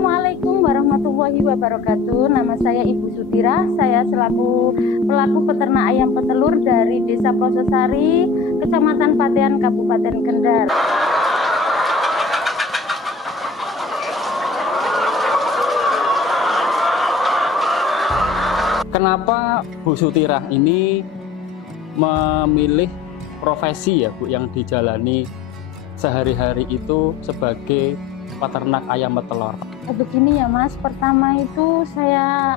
Assalamualaikum warahmatullahi wabarakatuh. Nama saya Ibu Sutira. Saya selaku pelaku peternak ayam petelur dari Desa Plososari, Kecamatan Patean, Kabupaten Kendal. Kenapa Bu Sutira ini memilih profesi ya Bu yang dijalani sehari-hari itu sebagai peternak ayam petelur? Begini ya Mas, pertama itu saya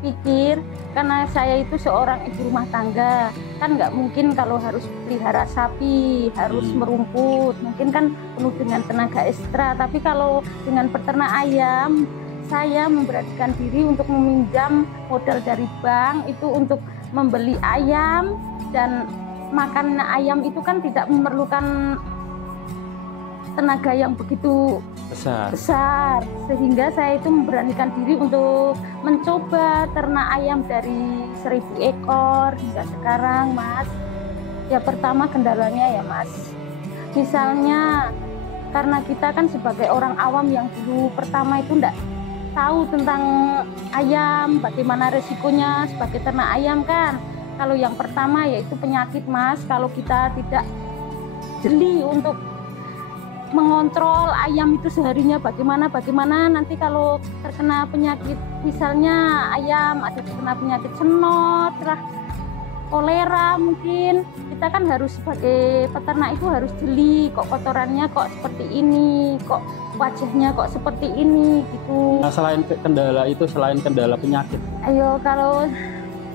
pikir karena saya itu seorang ibu rumah tangga, kan nggak mungkin kalau harus pelihara sapi, harus merumput, mungkin kan penuh dengan tenaga ekstra. Tapi kalau dengan peternak ayam, saya memberanikan diri untuk meminjam modal dari bank itu untuk membeli ayam, dan makan ayam itu kan tidak memerlukan tenaga yang begitu besar, sehingga saya itu memberanikan diri untuk mencoba ternak ayam dari 1000 ekor hingga sekarang Mas. Ya pertama kendalanya ya Mas, misalnya karena kita kan sebagai orang awam yang dulu pertama itu enggak tahu tentang ayam, bagaimana resikonya sebagai ternak ayam kan. Kalau yang pertama yaitu penyakit Mas, kalau kita tidak jeli untuk mengontrol ayam itu seharinya bagaimana nanti kalau terkena penyakit, misalnya ayam ada terkena penyakit senot, kolera, mungkin kita kan harus sebagai peternak itu harus jeli, kok kotorannya kok seperti ini, kok wajahnya kok seperti ini gitu. Nah, selain kendala itu, selain kendala penyakit, Kalau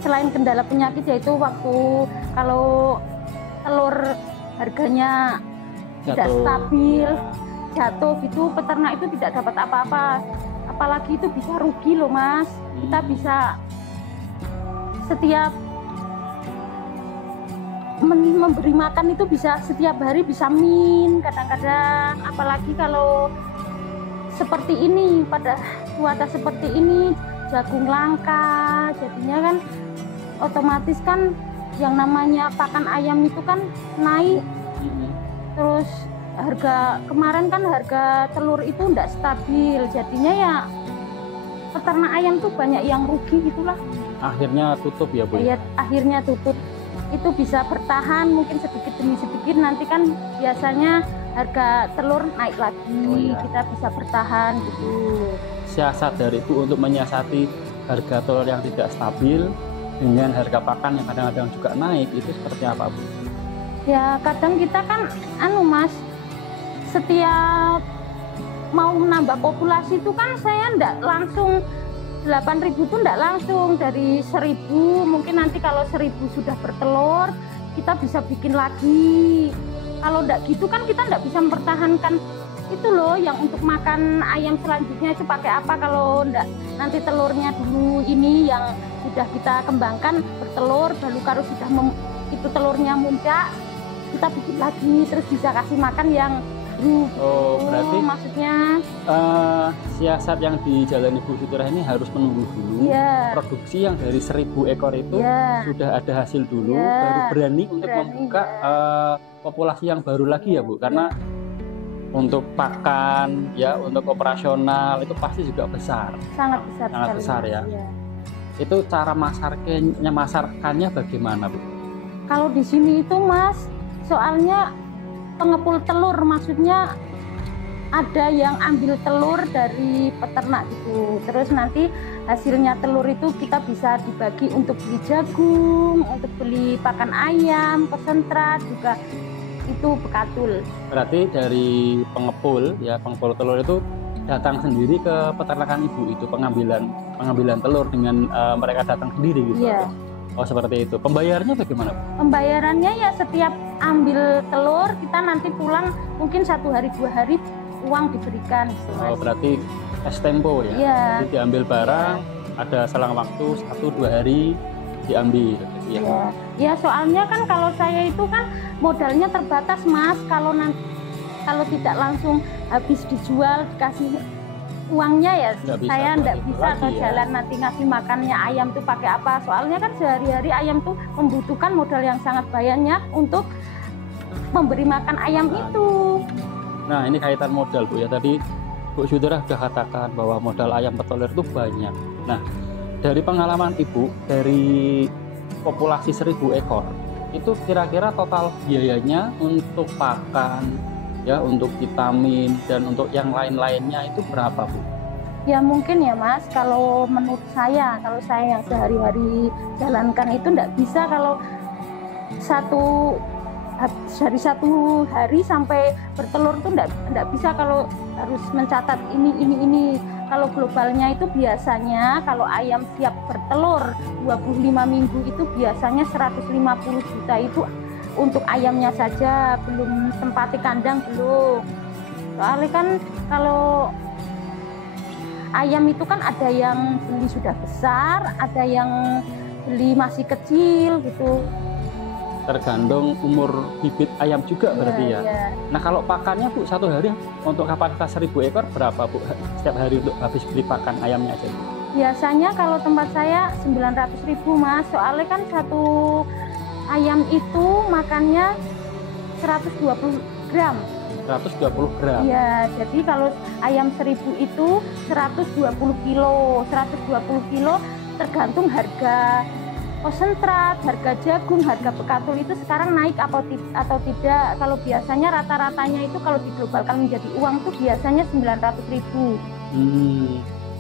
selain kendala penyakit yaitu waktu kalau telur harganya tidak stabil, jatuh gitu, peternak itu tidak dapat apa-apa, apalagi itu bisa rugi loh Mas. Kita bisa setiap memberi makan itu bisa setiap hari bisa kadang-kadang, apalagi kalau seperti ini, pada cuaca seperti ini jagung langka, jadinya kan otomatis kan yang namanya pakan ayam itu kan naik. Terus kemarin kan harga telur itu enggak stabil, jadinya ya peternak ayam tuh banyak yang rugi gitulah. Akhirnya tutup ya Bu? Ya, akhirnya tutup. Itu bisa bertahan mungkin sedikit demi sedikit, nanti kan biasanya harga telur naik lagi, kita bisa bertahan gitu. Siasat dari Bu untuk menyiasati harga telur yang tidak stabil dengan harga pakan yang kadang-kadang juga naik, itu seperti apa Bu? Ya kadang kita kan Mas, setiap mau menambah populasi itu kan saya enggak langsung 8.000 itu enggak langsung dari 1.000, mungkin nanti kalau 1.000 sudah bertelur kita bisa bikin lagi. Kalau enggak gitu kan kita enggak bisa mempertahankan itu loh, yang untuk makan ayam selanjutnya itu pakai apa kalau enggak nanti telurnya dulu ini yang sudah kita kembangkan bertelur, baru kalau sudah itu telurnya muncak kita bikin lagi, terus bisa kasih makan yang berarti maksudnya siasat yang dijalani Bu Sutira ini harus menunggu dulu produksi yang dari 1000 ekor itu sudah ada hasil dulu, baru berani untuk membuka populasi yang baru lagi ya Bu, karena untuk pakan ya, untuk operasional itu pasti juga besar, sangat besar ya. Itu cara masarkannya bagaimana Bu? Kalau di sini itu Mas, soalnya pengepul telur, maksudnya ada yang ambil telur dari peternak gitu, terus nanti hasilnya telur itu kita bisa dibagi untuk beli jagung, untuk beli pakan ayam, konsentrat juga itu bekatul. Berarti dari pengepul telur itu datang sendiri ke peternakan Ibu, itu pengambilan telur dengan mereka datang sendiri gitu. Oh seperti itu. Pembayarannya bagaimana? Pembayarannya ya setiap ambil telur kita nanti pulang mungkin 1 hari 2 hari uang diberikan gitu, Mas. Oh berarti es tempo ya? Jadi diambil barang, ada selang waktu 1-2 hari diambil gitu ya? Ya soalnya kan kalau saya itu kan modalnya terbatas Mas, kalau tidak langsung habis dijual dikasih uangnya ya saya enggak bisa atau jalan nanti ngasih makannya ayam tuh pakai apa, soalnya kan sehari-hari ayam tuh membutuhkan modal yang sangat banyak untuk memberi makan ayam itu. Nah ini kaitan modal Bu ya, tadi Bu Syutirah sudah katakan bahwa modal ayam petelur itu banyak. Nah, dari pengalaman Ibu, dari populasi 1000 ekor, itu kira-kira total biayanya untuk pakan, ya, untuk vitamin, dan untuk yang lain-lainnya itu berapa, Bu? Ya mungkin ya Mas, kalau menurut saya, kalau saya yang sehari-hari jalankan itu enggak bisa kalau dari satu hari sampai bertelur itu enggak bisa kalau harus mencatat ini. Kalau globalnya itu biasanya kalau ayam siap bertelur 25 minggu itu biasanya 150 juta itu untuk ayamnya saja, belum tempati kandang belum. Soalnya kan kalau ayam itu kan ada yang beli sudah besar, ada yang beli masih kecil gitu. Tergantung umur bibit ayam juga berarti ya. Nah kalau pakannya Bu, satu hari untuk kapasitas 1000 ekor berapa Bu? Setiap hari untuk habis beli pakan ayamnya aja Bu? Biasanya kalau tempat saya 900.000 Mas, soalnya kan satu ayam itu makannya 120 gram. 120 gram. Iya, jadi kalau ayam 1000 itu 120 kilo. 120 kilo tergantung harga konsentrat, harga jagung, harga bekatul itu sekarang naik atau tidak. Kalau biasanya rata-ratanya itu kalau diglobalkan menjadi uang itu biasanya 900.000.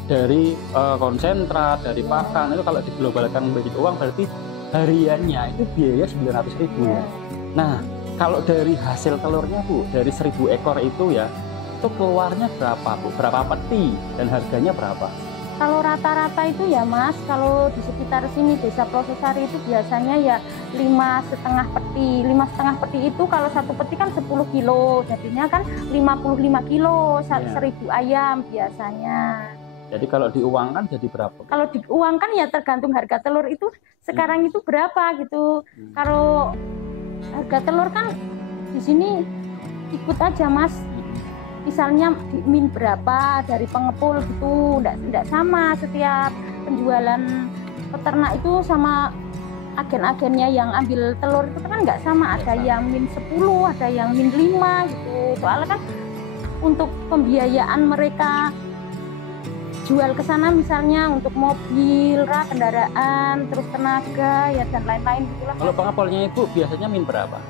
Dari konsentrat, dari pakan itu kalau diglobalkan menjadi uang berarti hariannya itu biaya 900.000 ya. Nah, kalau dari hasil telurnya Bu, dari 1000 ekor itu ya, itu keluarnya berapa Bu? Berapa peti dan harganya berapa? Kalau rata-rata itu ya Mas, kalau di sekitar sini Desa Plososari itu biasanya ya 5,5 peti. 5,5 peti itu kalau satu peti kan 10 kilo, jadinya kan 55 kilo 1000 ayam biasanya. Jadi kalau diuangkan jadi berapa? Kalau diuangkan ya tergantung harga telur itu sekarang itu berapa gitu. Kalau harga telur kan di sini ikut aja Mas, misalnya di min berapa dari pengepul gitu, enggak sama setiap penjualan peternak itu sama agen-agennya yang ambil telur itu kan nggak sama, ada yang min 10, ada yang min 5 gitu. Soalnya kan untuk pembiayaan mereka jual ke sana misalnya untuk mobil, kendaraan, terus tenaga ya dan lain-lain gitulah. Kalau pengepulnya Ibu biasanya min berapa?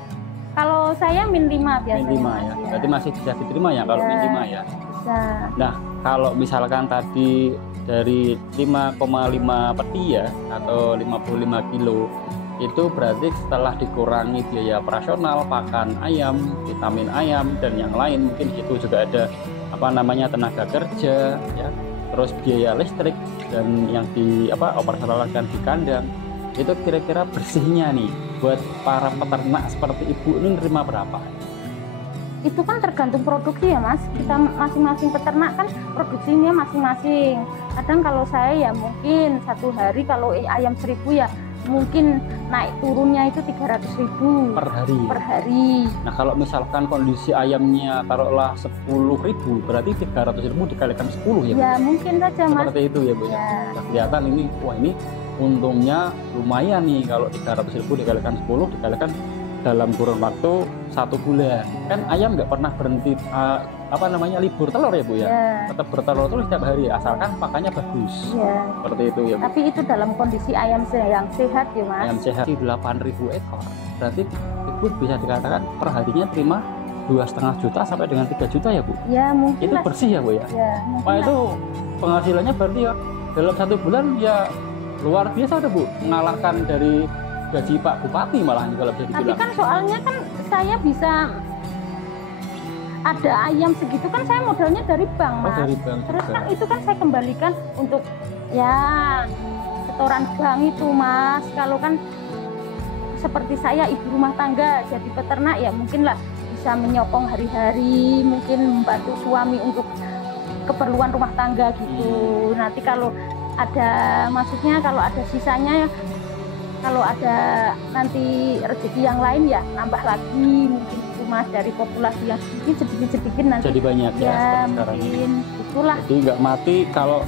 Kalau saya min 5 biasanya. Min 5 ya. Berarti masih bisa diterima ya kalau min 5 ya. Bisa. Nah, kalau misalkan tadi dari 5,5 peti ya atau 55 kilo itu berarti setelah dikurangi biaya operasional, pakan ayam, vitamin ayam dan yang lain, mungkin itu juga ada tenaga kerja ya, terus biaya listrik dan yang operasionalkan di kandang, itu kira-kira bersihnya nih buat para peternak seperti Ibu ini nerima berapa? Itu kan tergantung produksi ya Mas, kita masing-masing peternak kan produksinya masing-masing. Kadang kalau saya ya mungkin satu hari kalau ayam 1000 ya mungkin naik turunnya itu 300.000 per hari. Nah kalau misalkan kondisi ayamnya taruhlah 10.000 berarti 300.000 dikalikan 10 ya Bu? Ya mungkin saja Mas. Seperti itu ya Bu ya. Nah, kelihatan ini, wah ini untungnya lumayan nih kalau 300.000 dikalikan 10 dikalikan dalam kurun waktu 1 bulan. Kan ayam nggak pernah berhenti libur telur ya Bu ya. Tetap bertelur terus setiap hari asalkan pakannya bagus. Seperti itu ya Bu. Tapi itu dalam kondisi ayam yang sehat ya Mas. Ayam sehat 8.000 ekor. Berarti Ibu bisa dikatakan per harinya terima 2,5 juta sampai dengan 3 juta ya Bu. Ya mungkin. Itu bersih ya Bu ya. Nah itu penghasilannya berarti ya dalam 1 bulan ya luar biasa tuh Bu, mengalahkan dari gaji Pak Bupati malah kalau bisa dibilang. Tapi kan soalnya kan saya bisa ada ayam segitu kan saya modalnya dari bank Mas. Dari bank terus juga. Kan itu kan saya kembalikan untuk ya setoran bank itu Mas. Kalau kan seperti saya ibu rumah tangga jadi peternak ya mungkin lah bisa menyokong hari-hari, mungkin membantu suami untuk keperluan rumah tangga gitu. Nanti kalau ada kalau ada sisanya, kalau ada nanti rezeki yang lain ya nambah lagi mungkin itu Mas, dari populasi yang sedikit nanti jadi banyak ya sekarang ini. Itulah. Jadi nggak mati kalau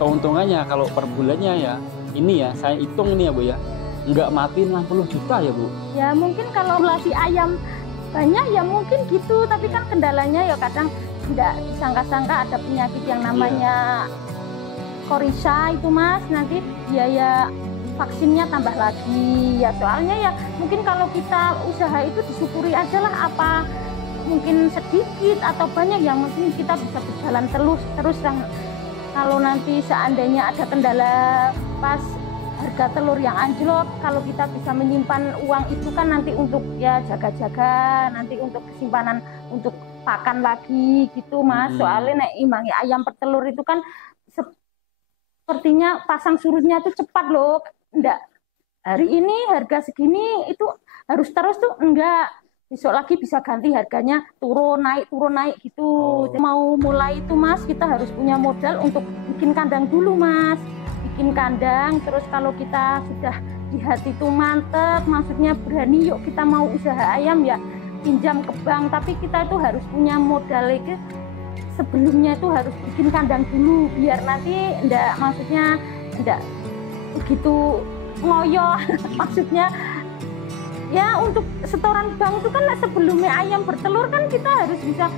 keuntungannya kalau per bulannya ya ini ya saya hitung ini ya Bu ya nggak mati 60 juta ya Bu. Ya mungkin kalau populasi ayam banyak ya mungkin gitu, tapi kan kendalanya ya kadang tidak disangka-sangka ada penyakit yang namanya Coryza itu Mas, nanti biaya vaksinnya tambah lagi ya, soalnya ya mungkin kalau kita usaha itu disyukuri aja lah, apa mungkin sedikit atau banyak yang mungkin kita bisa berjalan terus. Kalau nanti seandainya ada kendala pas harga telur yang anjlok, kalau kita bisa menyimpan uang itu kan nanti untuk ya jaga-jaga, nanti untuk kesimpanan untuk pakan lagi gitu Mas. Soalnya nek imbangi ayam per telur itu kan sepertinya pasang surutnya tuh cepat loh, enggak hari ini harga segini itu harus terus tuh enggak, besok lagi bisa ganti harganya turun naik gitu. Mau mulai itu Mas, kita harus punya modal untuk bikin kandang dulu Mas, bikin kandang. Terus kalau kita sudah di hati itu mantep, maksudnya berani yuk kita mau usaha ayam ya pinjam ke bank, tapi kita itu harus punya modal itu sebelumnya, itu harus bikin kandang dulu biar nanti maksudnya enggak begitu ngoyo maksudnya ya untuk setoran bank itu kan sebelumnya ayam bertelur kan kita harus bisa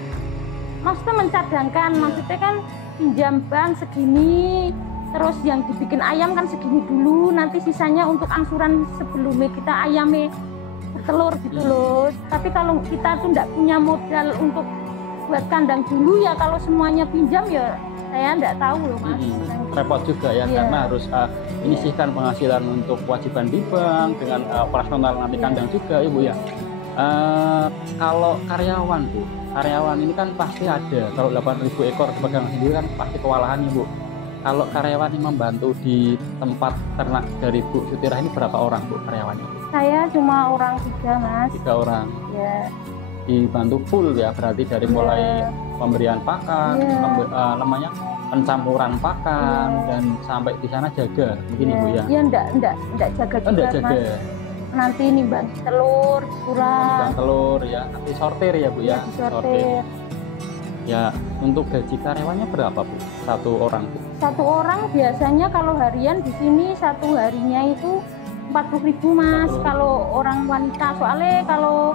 maksudnya mencadangkan, maksudnya kan pinjam bank segini, terus yang dibikin ayam kan segini dulu, nanti sisanya untuk angsuran sebelumnya kita ayamnya bertelur gitu loh. Tapi kalau kita tuh enggak punya modal untuk buat kandang dulu ya, kalau semuanya pinjam ya saya enggak tahu loh Mas. Repot juga ya, karena harus menyisihkan penghasilan untuk kewajiban di bank dengan operasional nanti kandang juga Ibu ya. Kalau karyawan Bu, karyawan ini kan pasti ada, kalau 8.000 ekor pegang sendiri kan pasti kewalahan Ibu. Kalau karyawan yang membantu di tempat ternak dari Bu Sutirah ini berapa orang Bu karyawannya? Saya cuma orang 3 Mas. 3 orang. Ya. Dibantu full ya, berarti dari mulai pemberian pakan, namanya pencampuran pakan, dan sampai di sana jaga mungkin Ibu ya. Iya enggak jaga juga jaga. Mas. Nanti nimbang telur kurang. Nimbang telur ya, nanti sortir ya Bu ya. Sortir. Ya, untuk gaji karyawannya berapa Bu? 1 orang Bu? 1 orang biasanya kalau harian di sini 1 harinya itu 40.000 Mas. Kalau orang wanita, soalnya kalau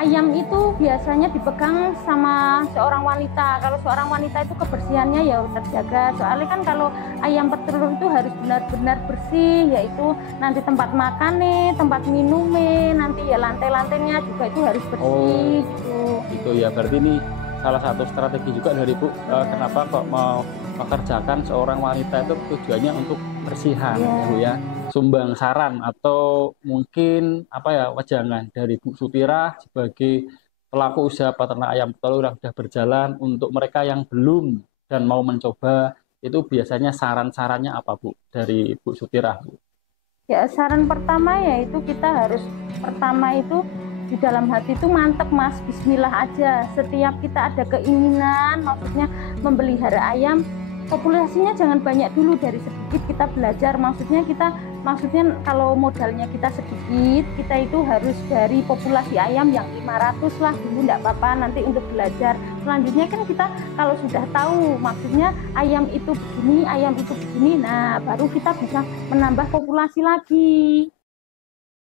ayam itu biasanya dipegang sama seorang wanita. Kalau seorang wanita itu kebersihannya ya terjaga. Soalnya kan kalau ayam petelur itu harus benar-benar bersih, yaitu nanti tempat makannya, tempat minumnya, nanti ya lantai-lantainya juga itu harus bersih gitu. Itu ya, berarti ini salah satu strategi juga dari Bu, kenapa kok mau mengerjakan seorang wanita itu tujuannya untuk bersihan Bu ya. Sumbang saran atau mungkin apa ya, wejangan dari Bu Sutirah sebagai pelaku usaha peternak ayam petelur yang sudah berjalan, untuk mereka yang belum dan mau mencoba itu biasanya saran-sarannya apa Bu dari Bu Sutirah Bu? Ya, saran pertama yaitu kita harus pertama itu di dalam hati itu mantep Mas, bismillah aja. Setiap kita ada keinginan maksudnya memelihara ayam, populasinya jangan banyak dulu, dari sedikit kita belajar. Maksudnya kalau modalnya kita sedikit, kita itu harus dari populasi ayam yang 500 lah dulu, enggak apa-apa, nanti untuk belajar. Selanjutnya kan kita kalau sudah tahu maksudnya ayam itu begini, nah baru kita bisa menambah populasi lagi.